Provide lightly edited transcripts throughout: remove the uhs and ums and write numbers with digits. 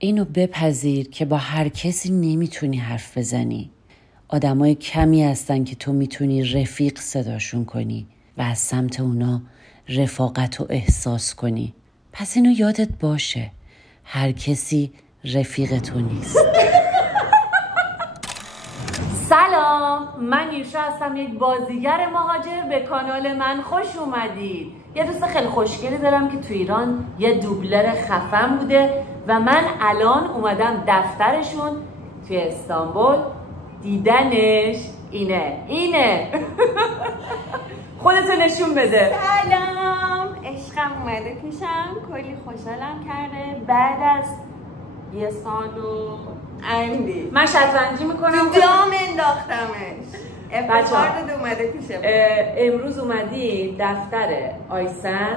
اینو بپذیر که با هر کسی نمیتونی حرف بزنی. آدمای کمی هستن که تو میتونی رفیق صداشون کنی و از سمت اونا رفاقت رو احساس کنی. پس اینو یادت باشه، هر کسی رفیق تو نیست. سلام، من نیوشا هستم، یک بازیگر مهاجر. به کانال من خوش اومدید. یه دوست خیلی خوشگلی دارم که تو ایران یه دوبلر خفن بوده و من الان اومدم دفترشون توی استانبول دیدنش. اینه خودتو نشون بده. سلام، عشقم اومده پیشم، کلی خوشحالم کرده. بعد از یه سال و اندی من شطرنجی میکنم، تو جام انداختمش. افتخار اومده پیشم. امروز اومدی دفتر آیسن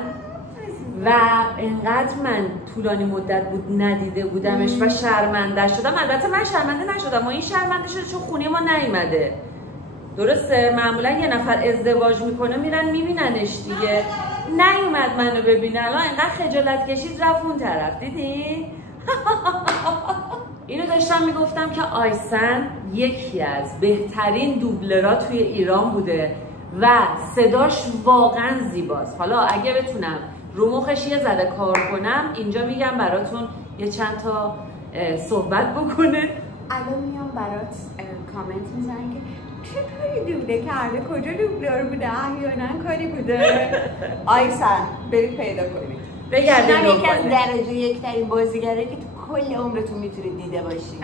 و انقدر من طولانی مدت بود ندیده بودمش و شرمنده شدم. البته من شرمنده نشدم، این شرمنده شده چون خونه ما نیومده. درسته؟ معمولا یه نفر ازدواج میکنه میرن میبیننش دیگه. نیومد منو ببینه، الان انقدر خجالت کشید رفت اون طرف. دیدی؟ اینو داشتم میگفتم که آیسن یکی از بهترین دوبلرها توی ایران بوده و صداش واقعا زیباست. حالا اگه بتونم رو مخش یه ذره کار کنم اینجا میگم براتون یه چند تا صحبت بکنه. الان میام برات کامنت میزنن که چه کاری دوبله کرده، کجا دوبلر بوده، احیانا کاری بوده. آیسن برید پیدا کنید. بگردید یکی از درجه یک ترین بازیگره که تو کل عمرتون میتونید دیده باشید.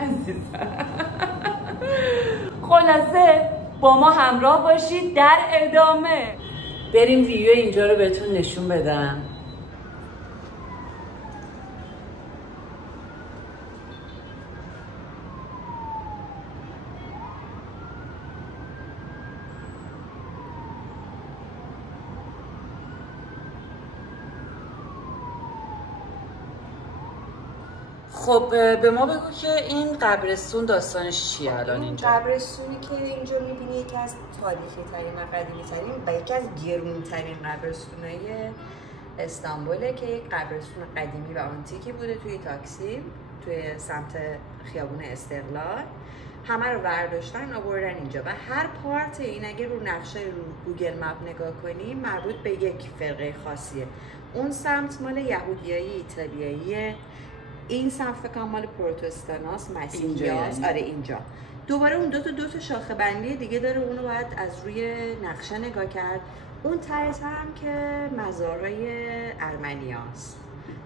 خلاصه با ما همراه باشید در ادامه. بریم ویو اینجا رو بهتون نشون بدم. خب به ما بگو که این قبرستون داستانش چیه الان اینجا؟ قبرستونی که اینجا میبینی یکی از تاریخی ترین و قدیمی ترین و یکی از گرون ترین قبرستونای استانبوله که یک قبرستون قدیمی و آنتیکی بوده توی تاکسی، توی سمت خیابون استقلال. همه رو برداشتن آوردن اینجا و هر پارت این اگه رو نقشه رو گوگل مپ نگاه کنی مربوط به یک فرقه خاصیه. اون سمت مال یهودیایی ایتالیاییه، این سمت فکر کنم مال پروتستاناست، مسیحیاست. آره اینجا دوباره اون دو تا شاخه بندی دیگه داره، اونو باید از روی نقشه نگاه کرد. اون طرف هم که مزارای ارمنیاست،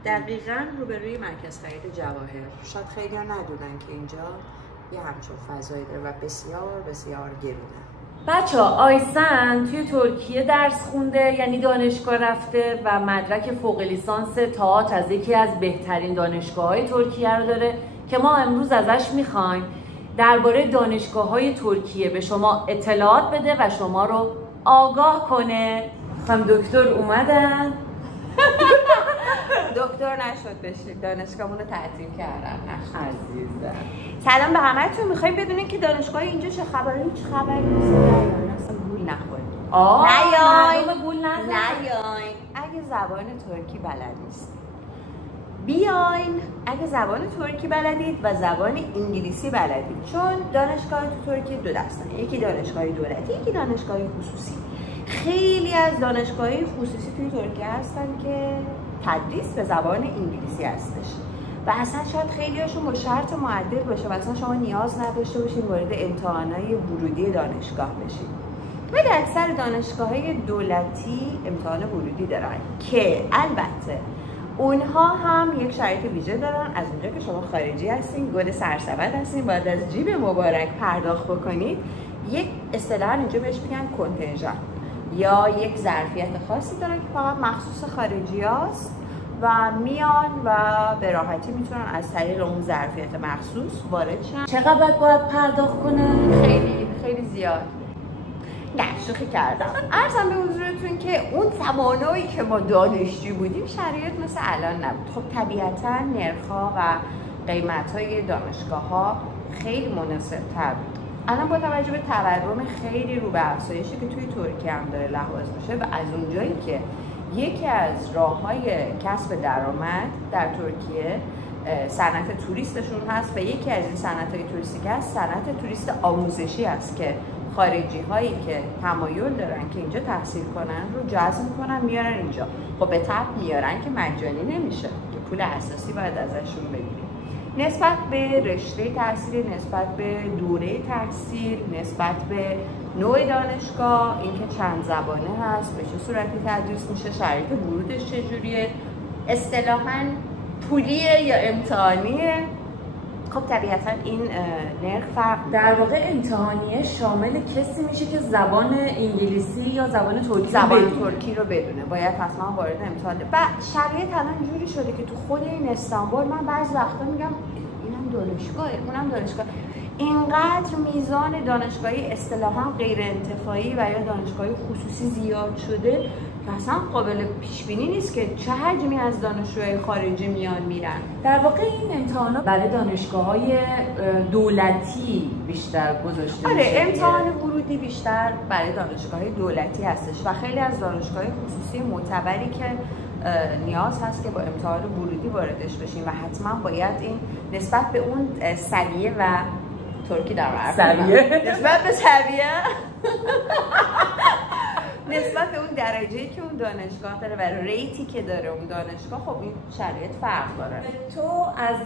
دقیقاً روبروی مرکز خرید جواهر. شاید خیلی ها ندونن که اینجا یه همچون فضایی داره و بسیار بسیار گرونه. بچه ها، آیسن توی ترکیه درس خونده، یعنی دانشگاه رفته و مدرک فوق لیسانس تئاتر از یکی از بهترین دانشگاه‌های ترکیه رو داره که ما امروز ازش میخوایم درباره دانشگاه‌های ترکیه به شما اطلاعات بده و شما رو آگاه کنه. خانم دکتر اومدن. دکتر نشد بشید، دانشگاهمون رو تعطیل کردن. عزیزم سلام به همتون. میخوایم بدونین که دانشگاه اینجا چه خبره؟ هیچ خبری نیست. اصلا گول نخورید. نیاین گول نزن. نیاین. اگه زبان ترکی بلد نیست بیاین. اگه زبان ترکی بلدید و زبان انگلیسی بلدید، چون دانشگاه تو ترکیه دو دستن، یکی دانشگاه دولتی، یکی دانشگاه خصوصی. خیلی از دانشگاه خصوصی توی ترکیه هستن که تدریس به زبان انگلیسی هستش و اصلا شاید خیلی هاشون با شرط معدل باشه و اصلا شما نیاز نداشته باشین وارد امتحانات ورودی دانشگاه بشید. ولی اکثر دانشگاه‌های دولتی امتحان ورودی دارن که البته اونها هم یک شرایط ویژه دارن. از اونجا که شما خارجی هستین، گل سرسبد هستین، باید از جیب مبارک پرداخت بکنید. یک اصطلاحاً اینجا بهش میگن کنتنژان یا یک ظرفیت خاصی دارن که فقط مخصوص خارجی هاست و میان و به راحتی میتونن از طریق اون ظرفیت مخصوص وارد شن. چقدر باید پرداخت کنن؟ خیلی خیلی زیاد. نه شوخی کردم. عرضم به حضورتون که اون زمانایی که ما دانشجو بودیم شرایط مثل الان نبود. خب طبیعتا نرخ‌ها و قیمت‌های دانشگاه‌ها خیلی مناسب‌تر بود. الان با توجه به تورم خیلی رو به افزایشی که توی ترکیه هم داره لحاظ میشه و از اونجایی که یکی از راه‌های کسب درآمد در ترکیه صنعت توریستشون هست و یکی از این صنعت‌های توریستی هست صنعت توریست آموزشی است که خارجی هایی که تمایل دارن که اینجا تحصیل کنن رو جذب میکنن میارن اینجا. خب به طبع میارن که مجانی نمیشه که پول اساسی باید ازشون بگیریم. نسبت به رشته تحصیلی، نسبت به دوره تحصیل، نسبت به نوع دانشگاه، اینکه چند زبانه هست، به چه صورتی تدریس میشه، شرایط ورودش چجوریه، اصطلاحاً پولیه یا امتحانیه. خب طبیعتا این نرخ فرق در واقع امتحانیه شامل کسی میشه که زبان انگلیسی یا زبان ترکی رو بدونه، باید حتما وارد امتحان. و شرایط الان جوری شده که تو خود این استانبول من بعضی وقتا میگم اینم دانشگاهه اونم دانشگاه، اینقدر میزان دانشگاهی اصطلاحا غیر انتفاعی و یا دانشگاهی خصوصی زیاد شده که اصلا قابل پیش بینی نیست که چه حجمی از دانشجوهای خارجی میان میرن. در واقع این امتحانات برای دانشگاه‌های دولتی بیشتر گذاشته میشه. آره، امتحان ورودی بیشتر برای دانشگاه‌های دولتی هستش و خیلی از دانشگاه‌های خصوصی معتبری که نیاز هست که با امتحان ورودی واردش بشیم و حتما باید این نسبت به اون سویه و ترکی در نسبت به سویه نسبت به اون درجه‌ای که اون دانشگاه داره و ریتی که داره اون دانشگاه، خب این شرایط فرق داره. تو از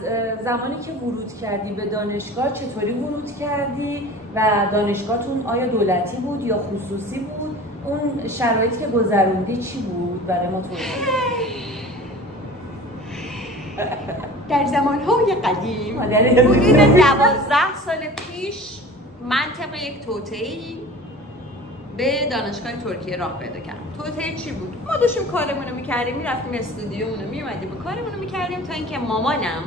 زمانی که ورود کردی به دانشگاه چطوری ورود کردی و دانشگاهتون آیا دولتی بود یا خصوصی بود؟ اون شرایطی که گذروندی چی بود برای ما توضیح بده؟ در زمانهای قدیم حدود 12 سال پیش من طبق یک توطئه‌ای به دانشگاه ترکیه راه پیدا کردم. توطئه چی بود؟ ما داشتیم کارمون رو می‌کردیم، می‌رفتیم استودیومون رو می‌اومدیم به کارمون رو می‌کردیم تا اینکه مامانم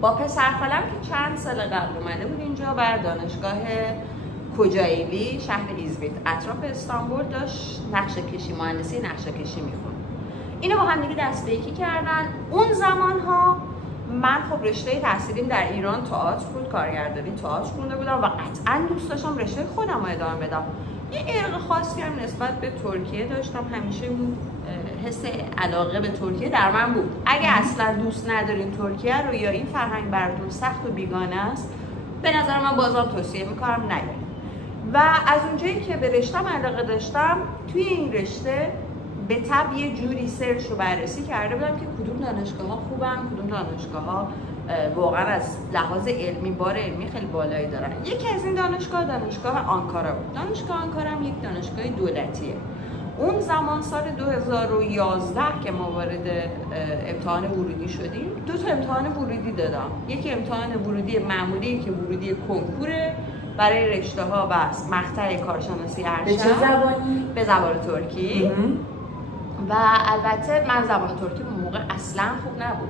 با پسر خالم که چند سال قبل اومده بود اینجا بر دانشگاه کوجایلی شهر ایزمیت اطراف استانبول داشت مهندسی نقشه کشی می‌خوند. اینو با هم دیگه دست به یکی کردن. اون زمان‌ها من خب رشته تحصیلیم در ایران تئاتر بود، کارگردانی تئاتر خونده بودم و قطعاً دوست داشتم رشته خودم رو ادامه بدم. یه ارق خاصی هم نسبت به ترکیه داشتم، همیشه اون حس علاقه به ترکیه در من بود. اگه اصلا دوست ندارین ترکیه رو یا این فرهنگ براتون سخت و بیگانه است، به نظر من بازم توصیه میکنم نیارین. و از اونجایی که به رشته‌ام علاقه داشتم، توی این رشته به طبع یه جوری سرچ رو بررسی کرده بودم که کدوم دانشگاه‌ها خوبن، کدوم دانشگاه‌ها واقعا از لحاظ علمی بار علمی خیلی بالایی دارن. یکی از این دانشگاه آنکارا بود. دانشگاه آنکارا هم یک دانشگاه دولتیه. اون زمان سال 2011 که ما وارد امتحان ورودی شدیم، 2 تا امتحان ورودی دادم. یکی امتحان ورودی معمولی که ورودی کنکوره برای رشته‌ها و مقطع کارشناسی ارشد. به چه زبانی؟ به زبان ترکی. و البته من زبان ترکی اون موقع اصلا خوب نبود.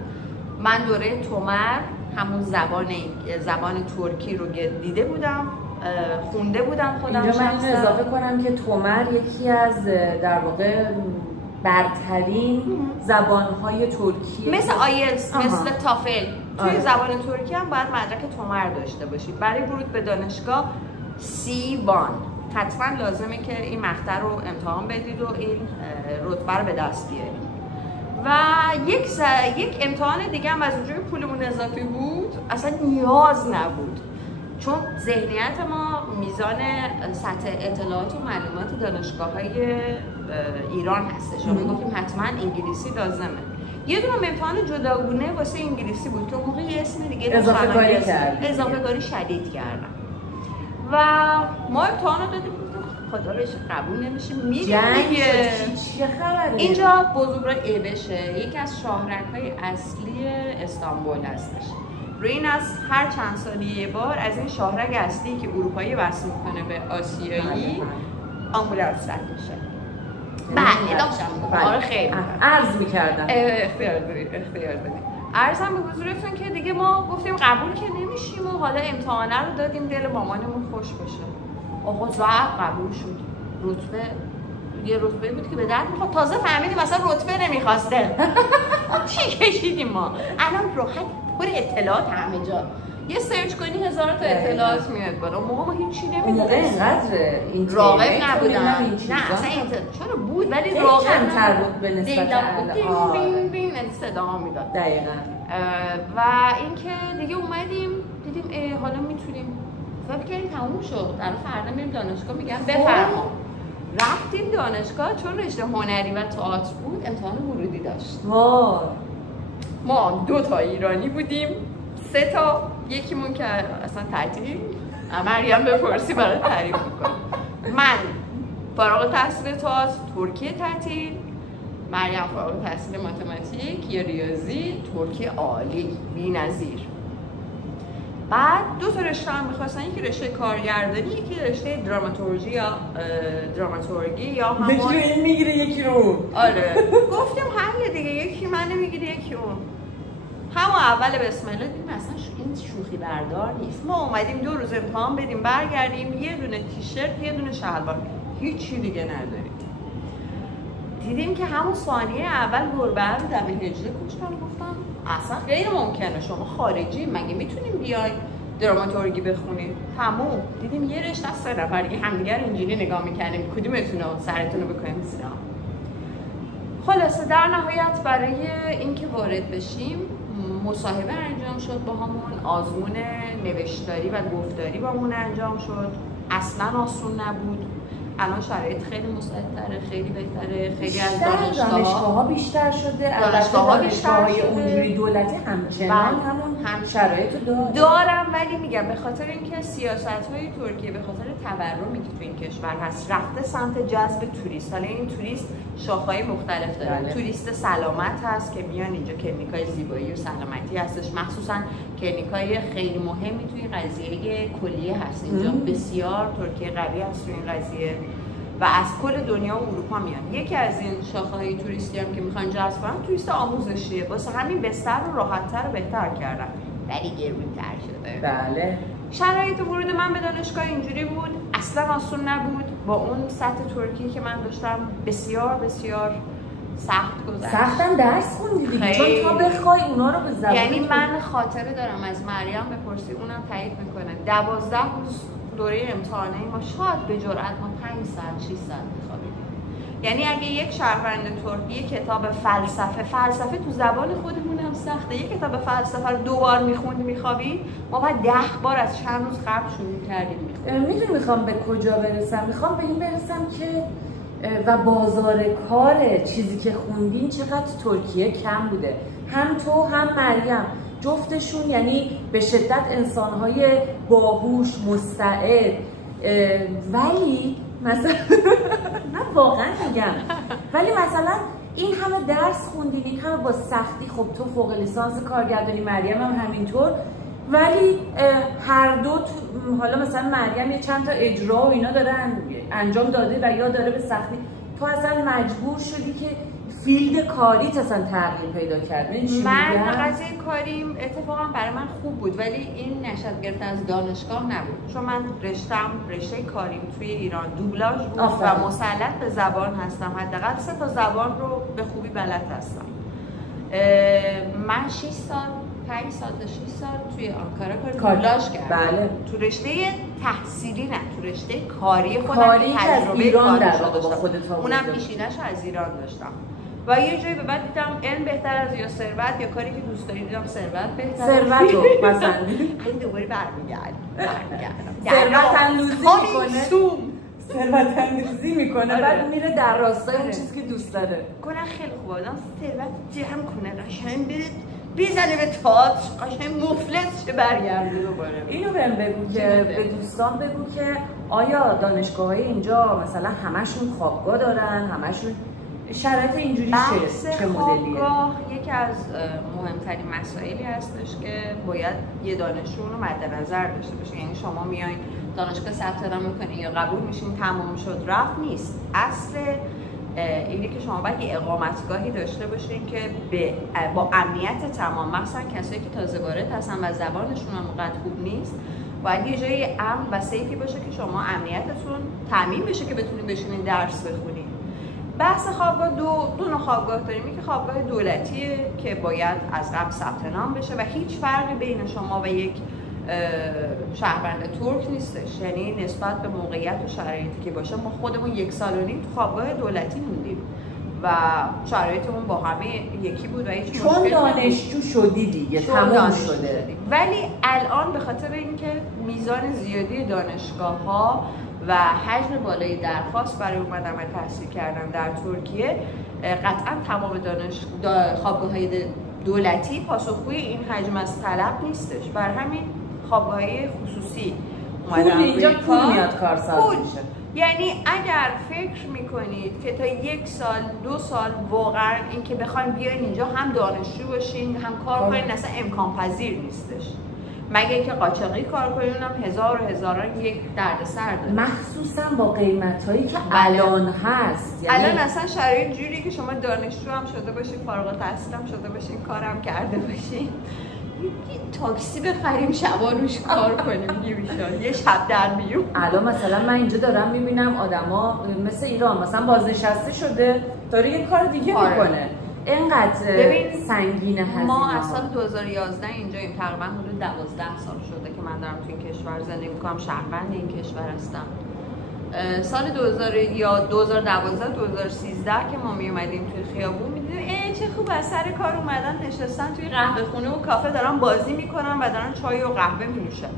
من دوره تومر همون زبان ترکی رو دیده بودم، خونده بودم خودم. اینجا من اضافه کنم که تومر یکی از در واقع برترین زبان‌های ترکی مثل آیلتس، مثل تافل. توی زبان ترکی هم باید مدرک تومر داشته باشید. برای ورود به دانشگاه C1 حتما لازمه که این مقطع رو امتحان بدید و این رتبه رو به دست بیارید. و یک امتحان دیگه هم از اونجای پولمون اضافی بود، اصلا نیاز نبود، چون ذهنیت ما میزان سطح اطلاعات و معلومات دانشگاه‌های ایران هستش. ما گفتیم حتما انگلیسی لازمه. یه دونه امتحان جداگونه واسه انگلیسی بود که اون موقع یه اسم دیگه اضافه کاری شدید کردن. و ما امتحان رو دادیم، خدا روش قبول نمیشه، میریم دیگه. چه خبره؟ اینجا بزرگراه ایبشه، یکی از شاهرگ‌های اصلی استانبول هستش. روی این از هر چند سالی یه بار از این شاهرگ اصلی که اروپایی وصل میکنه به آسیایی آمبولانس رد میشه. بله داشتم. آره خیلی عرض میکردم. اختیار دارید. عرضم به حضورتون که دیگه ما گفتیم قبول که نمیشیم و حالا امتحانه رو دادیم دل مامانمون خوش بشه. آقا زهر قبول شد. یه رتبه بود که به درد میخواد. تازه فهمیدیم مثلا رتبه نمیخواسته. چی کشیدیم ما؟ الان راحت پر اطلاعات همه جا. یه سرچ کنی هزار تا اطلاعات میاد بالا. اون موقع ما هیچی نمیدونستیم. اینقدر راغب نبودن. نه اصلا چرا بود ولی راغب کمتر بود به نسبت الان. بین صدا میداد. دقیقاً. و اینکه دیگه اومدیم دیدیم حالا میتونیم فکر کردیم تموم شد، در فردا میریم دانشگاه، میگم بفرما. رفتیم دانشگاه، چون رشته هنری و تئاتر بود امتحان ورودی داشت. ما 2 تا ایرانی بودیم، 3 تا، یکیمون که اصلا تعطیل، مریم بپرسی برای تعریف میکنم. من فارغ التحصیل تئاتر، ترکیه تعطیل، مریم فارغ التحصیل ماتماتیک یا ریاضی، ترکیه عالی بی‌نظیر. بعد 2 تا رشته هم می‌خواستن، یکی رشته کارگردانی، یکی رشته دراماتورگی یا همون یکی رو این میگیره یکی رو. آره گفتیم حل دیگه، یکی من نمیگیره یکی اون. همون اول بسم الله دیدیم اصلا این شوخی بردار نیست. ما اومدیم 2 روز امتحان بدیم برگردیم، یه دونه تیشرت یه دونه شلوار، هیچی دیگه نداریم. دیدیم که همون ثانیه اول گربه رو دم هجله کشتن. گفتم اصلا غیر ممکنه، شما خارجی مگه میتونیم بیاید دراماتورگی بخونید؟ تموم. دیدیم یه رشته از 3 نفر دیگه همدیگر اینجوری نگاه میکنیم کدومتون رو سرتون رو بکنیم زیرا. خلاصه در نهایت برای اینکه وارد بشیم مصاحبه انجام شد با همون، آزمون نوشتاری و گفتاری با همون انجام شد. اصلا آسون نبود. الان شرایط خیلی مساعدتره، خیلی بهتره، خیلی از دانشگاه‌ها بیشتر شده، دانشگاه‌های اونجوری دولتی همچنان همون شرایطو دارم، ولی میگم به خاطر اینکه سیاست‌های ترکیه به خاطر تورمی که تو این کشور هست رفته سمت جذب توریست. حالا این توریست شاخه‌های مختلف داره. توریست سلامت هست که میان اینجا، کلینیکای زیبایی و سلامتی هستش، مخصوصا کلینیکای خیلی مهمی توی قضیه کلیه هست اینجا. بسیار ترکیه قوی هست تو این قضیه و از کل دنیا و اروپا میان. یکی از این شاخه‌های توریستی هم که میخوان جذب کنن توریست آموزشیه، واسه همین بستر رو راحت‌تر و بهتر کردن، ولی گرون‌تر شده. بله. شرایط ورود من به دانشگاه اینجوری بود، اصلا آسون نبود. با اون سطح ترکی که من داشتم بسیار بسیار سخت گذشت. سختم درس خوندی دیگه، چون تا بخوای اونا رو به زبان، یعنی من خاطره دارم از مریم بپرسی، اونم تایید میکنه، 12 روز دوره امتحانه ما شاید به جرئت ما 5 ساعت 6 ساعت بخوابیم. یعنی اگه یک شهروند ترکی کتاب فلسفه تو زبان خودمون هم سخته، یک کتاب فلسفه رو 2 بار میخوندی میخوابی، ما باید 10 بار از چند روز قبل شروع کردیم. میدونی میخوام به کجا برسم؟ میخوام به این برسم که و بازار کار چیزی که خوندین چقدر ترکیه کم بوده. هم تو هم مریم جفتشون یعنی به شدت انسانهای باهوش، مستعد، ولی مثلا نه واقعا میگم، ولی مثلا این همه درس خوندین، این همه با سختی، خب تو فوق لیسانس کارگردانی، مریم هم همینطور، ولی هر دو حالا مثلا مریم یه چند تا اجرا و اینا داره انجام داده و یا داره به سختی، تو اصلا مجبور شدی که فیلد کاریت اصلا تغییر پیدا کرد. من قضیه کاریم اتفاقا برای من خوب بود، ولی این نشد گرفته از دانشگاه نبود، چون من رشته کاریم توی ایران دوبلاژ بود و مسلط به زبان هستم، حداقل 3 تا زبان رو به خوبی بلد هستم. من 6 سال 5 سال تا 6 سال توی آنکارا دوبلاژ کردم. بله. تو رشته تحصیلی نه، تو رشته کاری خودم کاری که از ایران در واقع با خودت اونم پیشینه‌اش از ایران داشتم. و یه جایی به بعد دیدم علم بهتر از یا ثروت، یا کاری که دوست داری، دیدم ثروت بهتر. ثروت رو مثلا این دوباره برمیگردم ثروت اندوزی میکنه بعد میره در راستای اون چیزی که دوست داره. کنه خیلی خوبه آدم ثروت جمع کنه، قشنگ بزنه به تئاتر، قشنگ مفلس شه برگرده دوباره. اینو بهم بگو که به دوستان بگو که آیا دانشگاه‌های اینجا مثلا همشون خوابگاه دارن، همشون شرایط اینجوری چه مدلیه؟ خوابگاه یکی از مهمترین مسائلی هستش که باید یه دانشجو رو مد نظر داشته باشه. یعنی شما میایین دانشگاه ثبت نام میکنین یا قبول میشین تمام شد رفت نیست. اصل اینه که شما باید یه اقامتگاهی داشته باشین که با امنیت تمام، مثلا کسایی که تازه وارد هستن و زبانشون هم اونقدر خوب نیست، باید یه جای امن و سیفی باشه که شما امنیتتون تامین بشه که بتونین بشینین درس بخونین. بحث خوابگاه دو نوع خوابگاه داریم. یکی خوابگاه دولتیه که باید از قبل ثبت نام بشه و هیچ فرقی بین شما و یک شهروند ترک نیستش، یعنی نسبت به موقعیت و شرایطی که باشه. ما خودمون 1.5 سال تو خوابگاه دولتی موندیم و شرایطمون با همه یکی بود و هیچ چون دانشجو شدی دیگه تمام شده. ولی الان به خاطر اینکه میزان زیادی دانشگاه‌ها و حجم بالای درخواست برای اومدن و تحصیل کردن در ترکیه، قطعا تمام خوابگاه‌های دولتی پاسخگوی این حجم از طلب نیستش. بر همین خوابگاه‌های خصوصی اومدن اینجا پول میاد کارساز میشه. یعنی اگر فکر میکنید که تا 1 سال 2 سال واقعا این که بخواین بیاین اینجا هم دانشجو باشین هم کار کنین اصلا امکان پذیر نیستش، مگه اینکه قاچاقی کار کنین، اونم هزاران یک دردسر داره، مخصوصا با قیمتایی که الان هست. یعنی الان اصلا شرایط جوری که شما دانشجو هم شده باشین، فارغ التحصیل هم شده باشین، کارم کرده باشین، یه تاکسی بخریم شبا روش کار کنیم یه شب در میون. الان مثلا من اینجا دارم میبینم آدما مثل ایران مثلا بازنشسته شده داره یه کار دیگه میکنه. اینقدر سنگینه هزینه. ما از سال 2011 اینجاییم، تقریبا حدود 12 سال شده که من دارم تو این کشور زندگی میکنم، شهروند این کشور هستم. سال 2012 2013 که ما می اومدیم توی خیابون میدیدیم چه خوب از سر کار اومدن نشستن توی قهوه خونه و کافه دارن بازی میکنن و دارن چای و قهوه می‌نوشن.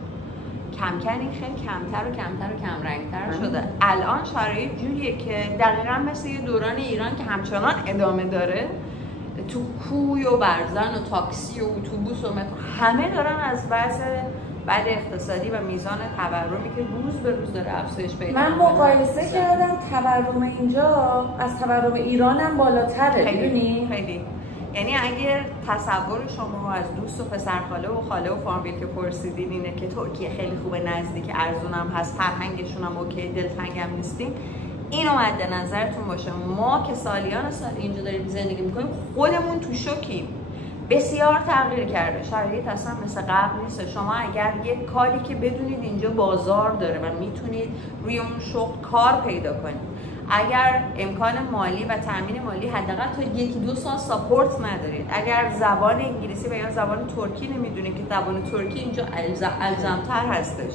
کم کم این خیلی کمتر و کم رنگتر شده. الان شرایط جوریه که دقیقاً مثل یه دوران ایران که همچنان ادامه داره، تو کوی و برزن و تاکسی و اتوبوس و مترو همه دارن از بعد اقتصادی و میزان تورمی که روز به روز داره افزایش پیدا میکنه. من مقایسه کردم تورم اینجا از تورم ایران هم بالاتره. خیلی. یعنی اگر تصور شما از دوست و پسرخاله و خاله و فامیل که پرسیدین اینه که ترکیه خیلی خوبه، نزدیک، ارزونم هست، فرهنگشون هم اوکی، دلتنگم نیستیم، اینو مد نظرتون باشه. ما که سالیان سال اینجا داریم زندگی میکنیم خودمون تو شوکیم. بسیار تغییر کرده، شرایط اصلا مثل قبل نیست. شما اگر یک کاری که بدونید اینجا بازار داره و میتونید روی اون شغل کار پیدا کنید، اگر امکان مالی و تامین مالی حداقل تا 1-2 سال ساپورت ندارید، اگر زبان انگلیسی و یا زبان ترکی نمیدونید که زبان ترکی اینجا الزام‌تر هستش،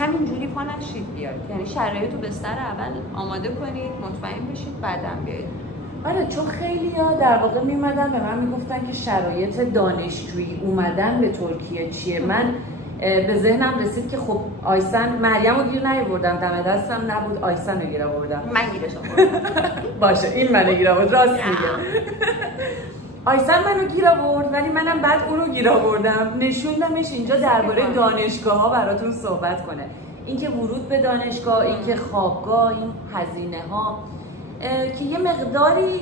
همینجوری پا نشید بیاد. یعنی شرایط رو بستر اول آماده کنید، مطمئن بشید، بعداً بیاید. آره، چون خیلی‌ها در واقع میمدن به من میگفتن که شرایط دانشجویی اومدن به ترکیه چیه. من به ذهنم رسید که خب آیسن مریم رو گیر نیاوردم، دم دستم نبود، آیسن رو گیر آوردم. من گیرش آوردم. باشه این منو گیر آورد، راست میگه. آیسن منو گیر آورد ولی منم بعد اون رو گیر آوردم، نشوندمش اینجا درباره دانشگاه‌ها براتون صحبت کنه. اینکه ورود به دانشگاه، اینکه خوابگاه، این هزینه‌ها، که یه مقداری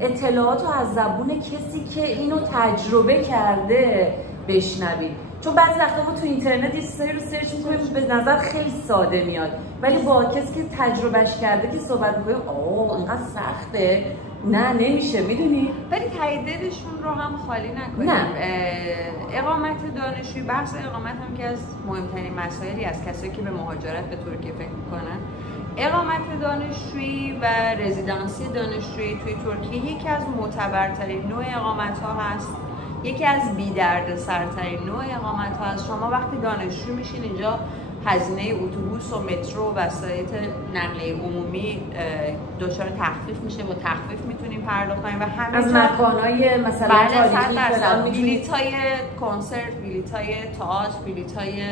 اطلاعات رو از زبون کسی که اینو تجربه کرده بشنوید. چون بعضی وقتا ما تو اینترنت یه سرچ می‌کنیم به نظر خیلی ساده میاد، ولی با کسی که تجربهش کرده که صحبت می‌کنیم اینقدر سخته، نه نمیشه، میدونی؟ ولی تاییدشون رو هم خالی نکنیم. نه. اقامت دانشجویی، بحث اقامت هم که از مهمترین مسائلی از کسایی که به مهاجرت به ترکیه فکر می‌کنن. اقامت دانشجویی و رزیدانسی دانشجویی توی ترکیه یکی از معتبرترین نوع اقامت‌ها هست، یکی از بی‌دردسرترین نوع اقامت‌ها هست. شما وقتی دانشجو میشین اینجا هزینه اتوبوس و مترو و وسایل نقلیه عمومی دچار تخفیف میشه، با تخفیف میتونیم پرداخت کنیم و همه از مکان‌های مثلا تاریخی فلان بلیط‌های کنسرت، بلیط‌های تئاتر، بلیط‌های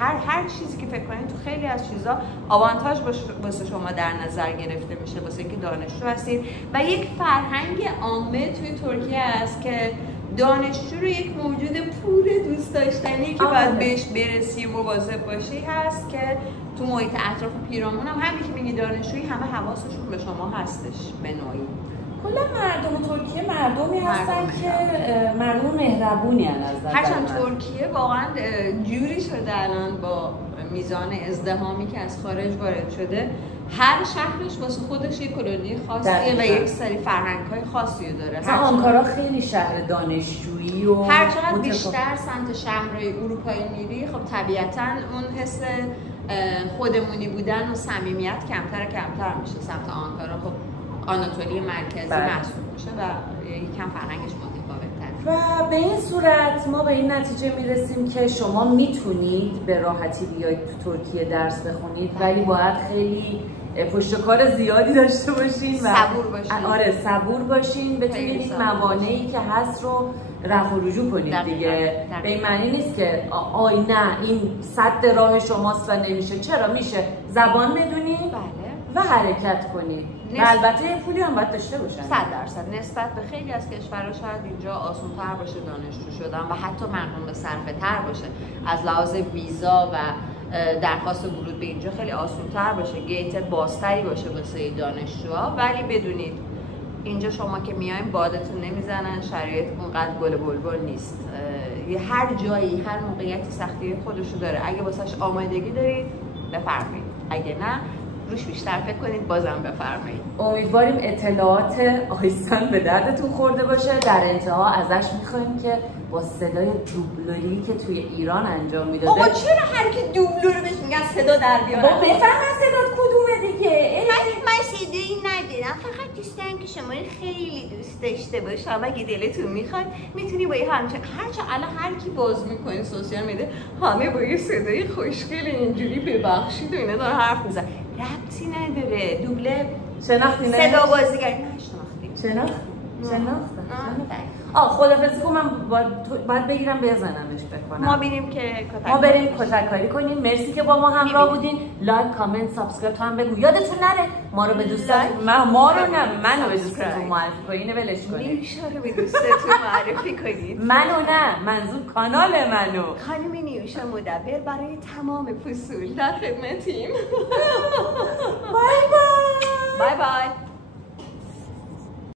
هر چیزی که فکر کنید تو خیلی از چیزا آوانتاژ واسه شما در نظر گرفته میشه واسه اینکه دانشجو هستید. و یک فرهنگ عامه توی ترکیه هست که دانشجو رو یک موجود پور دوست داشتنی که باید بهش برسی و مواظب باشی هست که تو محیط اطراف پیرامون هم همین که میگی دانشجویی همه حواسشون به شما هستش به نوعی. کلا مردم ترکیه مردمی هستن که مردم مهربونی هستن. هرچند ترکیه واقعا جوری شده الان با میزان ازدحامی که از خارج وارد شده، هر شهرش واسه خودش یک کلونی خاصیه و یک سری فرهنگ‌های خاصی داره. مثلا آنکارا خیلی شهر دانشجویی و هر چقدر بیشتر سمت شهرهای اروپایی میری، خب طبیعتاً اون حس خودمونی بودن و صمیمیت کمتر میشه. سمت آنکارا خب آناتولی مرکزی محسوب میشه و یکم فرهنگش متفاوت‌تره. و به این صورت ما به این نتیجه میرسیم که شما میتونید به راحتی بیاید تو ترکیه درس بخونید، ولی باید خیلی پشت کار زیادی داشته باشین و صبور باشین. آره صبور باشین، بتونید این موانعی که هست رو رفع و رجوع کنید دیگه. به این معنی نیست که آی نه این سد راه شماست و نمیشه. چرا میشه؟ زبان بدونید و حرکت کنید و البته پولی هم باید داشته باشن. 100% نسبت به خیلی از کشورها شاید اینجا آسان‌تر باشه دانشجو شدن و حتی مرغوم به صرفه تر باشه از لحاظ ویزا و درخواست ورود به اینجا خیلی آسان‌تر باشه، گیت بازتری باشه واسه دانشجوها. ولی بدونید اینجا شما که میایم بادتون نمیزنن، شرایط اونقدر گل بلبل نیست. هر جایی هر موقعیتی سختی خودشو داره. اگه واسش آمادگی دارید بفرمایید، اگه نه روش بیشتر فکر کنید بازم بفرمایید. امیدواریم اطلاعات آیسن به دردتون خورده باشه. در انتها ازش میخوایم که با صدای دوبلوری که توی ایران انجام میداده. آقا چرا هر کی دوبلور بهش میگن صدا در بیاره؟ بابا بفهم صدات کدومه دیگه. من صدایی ندارم، فقط دوستم که شما خیلی دوست داشته باشم. اگه دلتون میخواد میتونی با یه همچنین هرچه الان هر کی باز میکنه سوشال میدیا همه با یه صدای خوشگل اینجوری ببخشید و اینا داره حرف میزنه. ربطی نداره. دوبله شناختی نه؟ صدا بازیگری نشناختی. شناختم. خدافظی کن. من باید بگیرم بزنمش بکنم. ما بریم کتککاری کنیم. مرسی که با ما همراه بودین. لایک، کامنت، سابسکرایب هم بگو. یادتون نره ما رو به دوستاتون منو به دوستاتون معرفی کنین. ولش کنید. نیوشا رو به دوستاتون معرفی کنید. منو نه، منظور کانال منو. خانم نیوشا مدبر برای تمام فصول در خدمتیم. بای بای. بای بای.